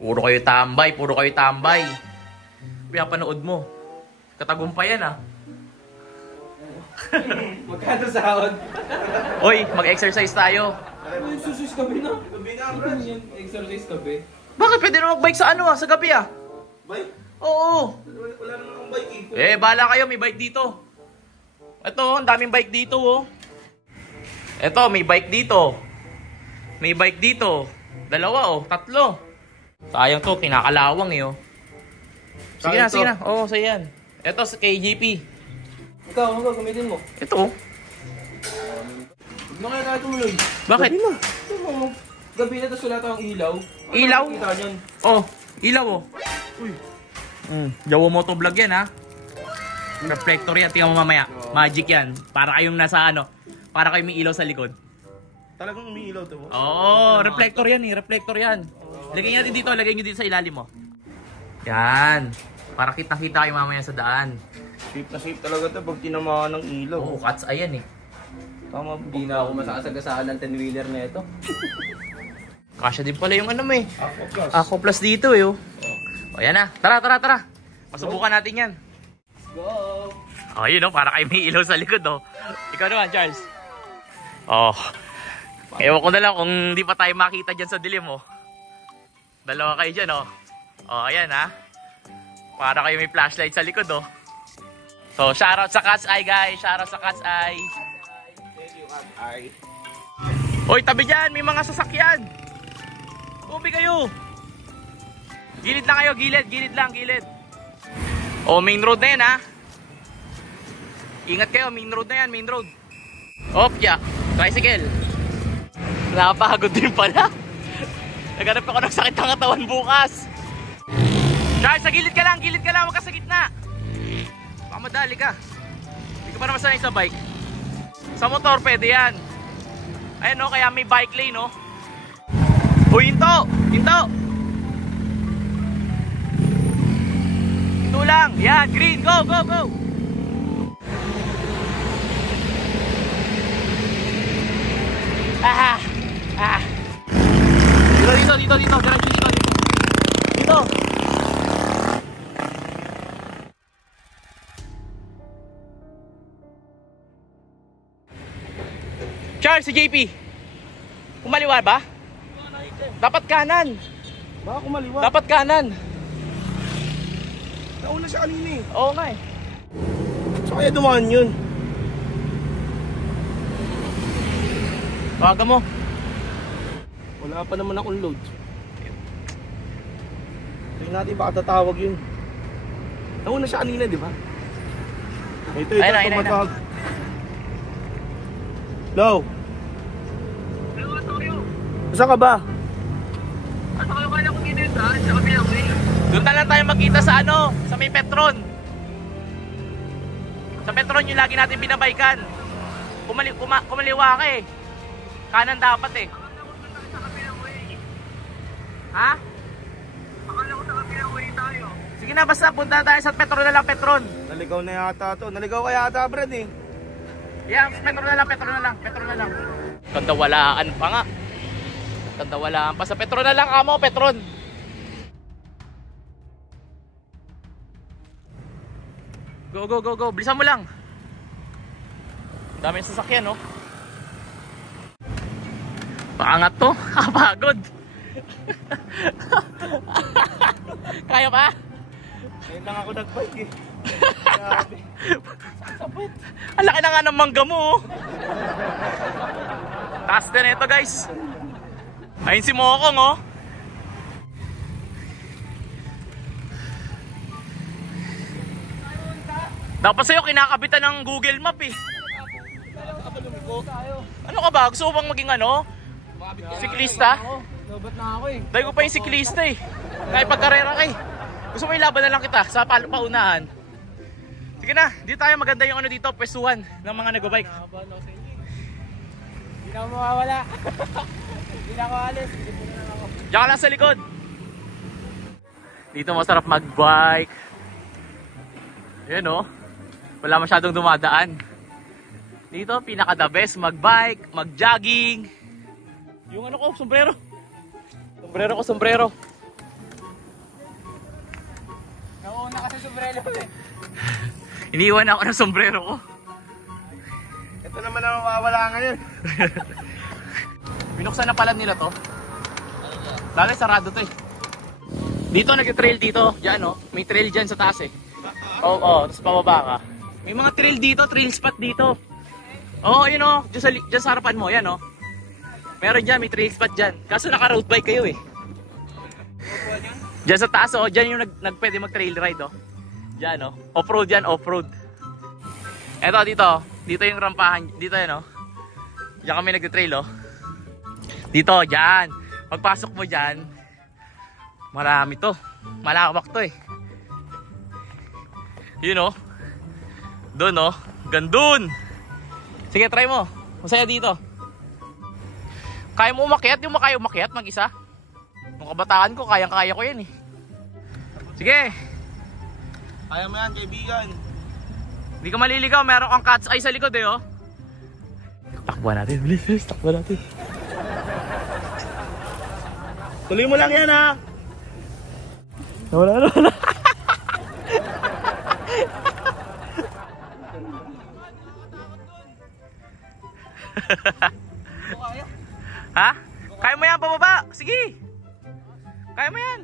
Puro kayo tambay, puro kayo tambay. Pinapanood mo. Katagumpayan ah. Magkano sahod? Oy, mag-exercise tayo. Susus gabi na. Gabi na, bro. Exercise gabi. Bakit pwede na mag-bike sa ano ah, sa gabi ah? Bike? Oo. Wala naman akong bike eh. Bahala kayo, may bike dito. Ito, ang daming bike dito oh. Ito, may bike dito. May bike dito. Dalawa oh, tatlo. Sayang to, kinakalawang eh oh. Sige na, sige na. Oo, sa yan. Ito sa KGP. Ikaw, ano gamitin mo? Ito oh. Huwag na kaya tayo tumuloy. Bakit? Gabi na. Gabi na, tapos wala tayong ilaw. Ilaw? Ano kita niyan? Oh, ilaw oh. Uy. Jawa motovlog yan ha. Reflector yan, tingnan mo mamaya. Magic yan. Para kayong nasa ano. Para kayong may ilaw sa likod. Talagang umiilaw to. Oo, reflector yan eh. Reflector yan. Lagay natin dito, lagay nyo dito sa ilalim mo. Yan. Para kitang-kita kayo mamaya sa daan. Safe na safe talaga to pag tinamaan ng ilaw. Oo, cat's eye yan eh. Tama, hindi na ako masasagasaan ng 10-wheeler na ito. Kasya din pala yung ano mo eh. Aqua Plus. Ako plus dito eh oh. O yan na. Tara, tara, tara. Masubukan natin yan. Go! Oh, yun oh, para kayo may ilaw sa likod oh. Ikaw naman, Charles. Oh. Ewan ko na lang kung di pa tayo makita dyan sa dilim oh. Dalawa kayo dyan oh. Oh, ayan ha. Para kayo may flashlight sa likod oh. So, shoutout sa Cat's Eye guys. Shoutout sa Cat's Eye. Thank you, Cat's Eye. Hoy, tabi dyan. May mga sasakyan. Ubi kayo. Gilid lang kayo. Gilid. Gilid lang. Gilid. Oh, main road na yan ha. Ingat kayo. Main road na yan. Main road. Opya. Tricycle. Napagod din pala. Naghanap ako ng sakit ng katawan bukas. Charles, sa gilid ka lang. Gilid ka lang. Huwag ka sa gitna. Baka madali ka. Hindi ka pa naman sanay sa bike. Sa motor, pwede yan. Ayan o, kaya may bike lane o. Uy, hinto! Hinto! Hinto lang. Yan, green. Go, go, go! Ah! Ah! Dito, dito, dito, dito. Diretso dito, dito. Dito! Charles, si JP. Kumaliwa ba? Dapat kanan. Baka kumaliwa. Dapat kanan. Nauna siya kanina eh. Oo nga eh. Saan kaya dumaan yun? Tawagan mo. Wala pa naman akong load. Tingnan natin baka tatawag yun. Nauna siya kanina, di ba? Ito, Ayun na, ayun na, tumatawag. Hello? Hello, Antonio. Saan ka ba? Asa kayo kaya kung dito yun sa kabilang way? Doon na lang tayo magkita sa ano, sa may Petron. Sa Petron yung lagi natin binabaykan. Kumaliwa ka eh. Kanan dapat eh. Akala ko sa kabilang way. Ha? Akala ko sa kabilang way tayo. Sige na, basta punta tayo sa Petron na lang, Petron. Naligaw na yata to. Naligaw ka yata, Brad eh. Yeah, Petron na lang, Petron na lang, Petron na lang. Kandawalaan pa nga. Kandawalaan pa sa Petron na lang, amo, Petron. Go, go, go, go. Bilisan mo lang. Daming sasakyan, no? Paangat to. Kapagod. Kaya pa? Ngayon lang ako nag-bike eh. Grabe. Sabit. Ang laki na nga ng mangga mo, oh. Taas din ito, guys. Ayun si Mokong, oh. Dapat sa'yo kinakabitan ng Google Map eh. Ano ka ba? Gusto mo bang maging ano? Siklista? Lobat na ako eh. Dahil ko pa yung siklista eh. Kahit pagkarera ka eh. Gusto mo ilaban na lang kita sa paunahan. Sige na, di tayo maganda yung ano dito, pwestuhan ng mga nag-bike. Hindi na ako mawawala. Hindi na ako alis. Diyan ka lang sa likod. Dito masarap mag-bike. Yan oh. Wala masyadong dumadaan. Dito pinaka the best mag-bike, mag-jogging. Yung ano ko, sombrero. Sombrero ko, sombrero. Iniwan ako ng sombrero ko. Ito naman ang mawawala ngayon. Binuksan na pala nila to. Dali, sarado to eh. Dito nag-trail dito. Diyan oh. May trail dyan sa taas eh. Oo, tapos pababa ka. May mga trail dito, trail spot dito. Oo, yun oh. Diyan sa harapan mo, yan oh. Meron dyan, may trail spot dyan. Kaso naka-road bike kayo eh. Diyan sa taas oh, dyan yung pwede mag-trail ride oh. Diyan oh. Off-road yan, off-road. Eto, dito. Dito yung rampahan. Dito yan oh. Diyan kami nag-trail oh. Dito, dyan. Pagpasok mo dyan, marami to. Malawak to eh. Yun oh. Doon oh. Gandun. Sige, try mo. Masaya dito. Kaya mo umakyat? Yung makaya umakyat mag-isa? Nung kabataan ko, kayang-kaya ko yan eh. Sige. Kaya mo yan, kaibigan. Hindi ka maliligaw. Meron kang cat's eye sa likod eh oh. Takbo natin. Bilis. Takbo natin. Tuloy mo lang yan ha. Wala. Ha? Kaya mo yan pababa? Sige. Kaya mo yan.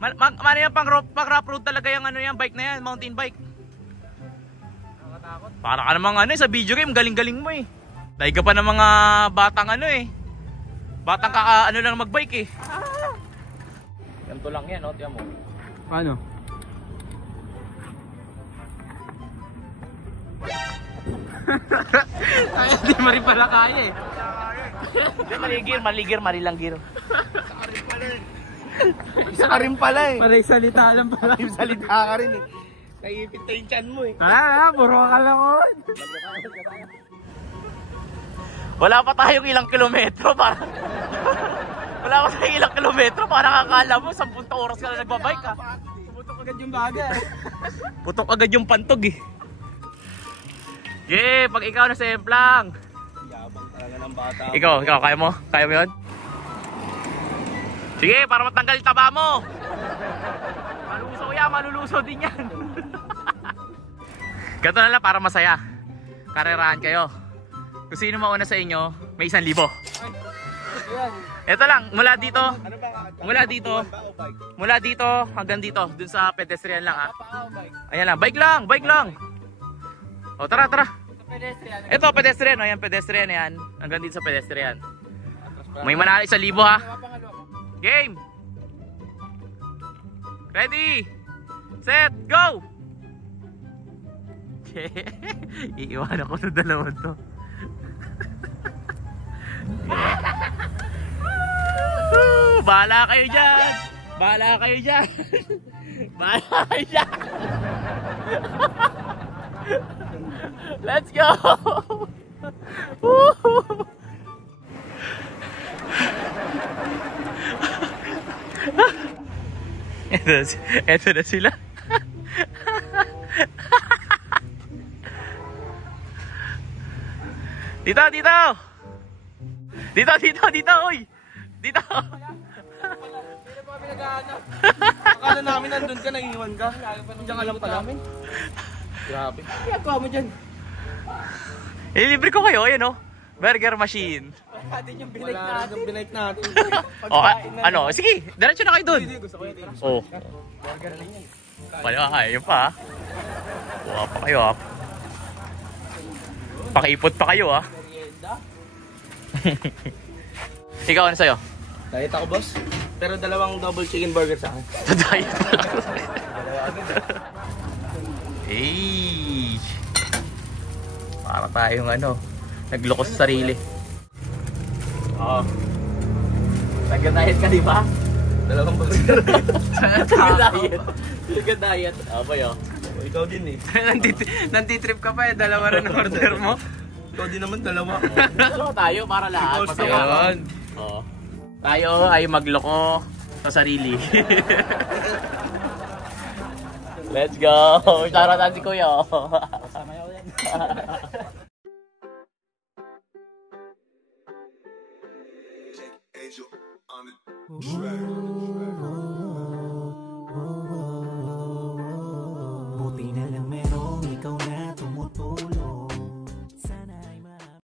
Mano yan pang rough road talaga yung ano yan, bike na yan, mountain bike. Para ka namang ano sa video game, galing-galing mo eh. Dahil ka pa ng mga batang ano eh. Batang ano lang magbike eh. Ganito lang yan, oh, tiyan mo. Ano? Ay, hindi marin pala kaya eh. Maligir, marilang giro. Isa ka rin pala eh. Maray salita lang pala. Salita ka rin eh. Naiipit na yung tiyan mo eh. Puro ka lang oh. Wala pa tayong ilang kilometro para. Wala pa tayong ilang kilometro para nakakala mo 10 oras ka na nagbabike ha. Putok agad yung baga eh. Putok agad yung pantog eh. Yeah, pag ikaw na semplang. Yabang talaga ng bata. Ikaw, kaya mo? Kaya mo yun? Sige, para matanggal yung taba mo. Malusaw yan, malulusaw din yan. Ganito na lang para masaya. Karerahan kayo. Kung sino mauna sa inyo, may 1,000. Ito lang, mula dito. Ano ba? Mula dito hanggang dito. Dun sa pedestrian lang ha. Ayan lang, bike lang. O tara. Ito pedestrian, o yan pedestrian yan. Hanggang dito sa pedestrian. May manalo 1,000 ha. Game! Ready! Set! Go! Iiwan ako sa dalawang to. Bahala kayo dyan! Let's go! Eto na sila. Dito, oy. Dito. Akala namin nandun ka, naiiwan ka. Diyan ka lang pala. Grabe. Kaya kuha mo dyan. Libre ko kayo, ayan o. Burger machine. Yung binike natin. Ano? Sige, diretso na kayo dun. Gusto ko yun. Oh. Burger lang yan. Ayun pa. Buha pa kayo ha. Pakiipot pa kayo ha. Ikaw ano sa'yo? Diet ako boss. Pero 2 double chicken burger sa akin. Diet pa lang. Hey. Para tayong ano, nagloko sa sarili. Oo. Nag-diet ka di ba? 2 burger. Nag-diet. Abay oh. Ikaw din eh. Nantitrip ka pa eh, 2 rin ang order mo. Ikaw din naman 2. Dalawa tayo para lahat. Yun. Oo. Tayo ay magloko sa sarili. Let's go! Shoutout si Kuya. Sama niyo yan. Angel on the track.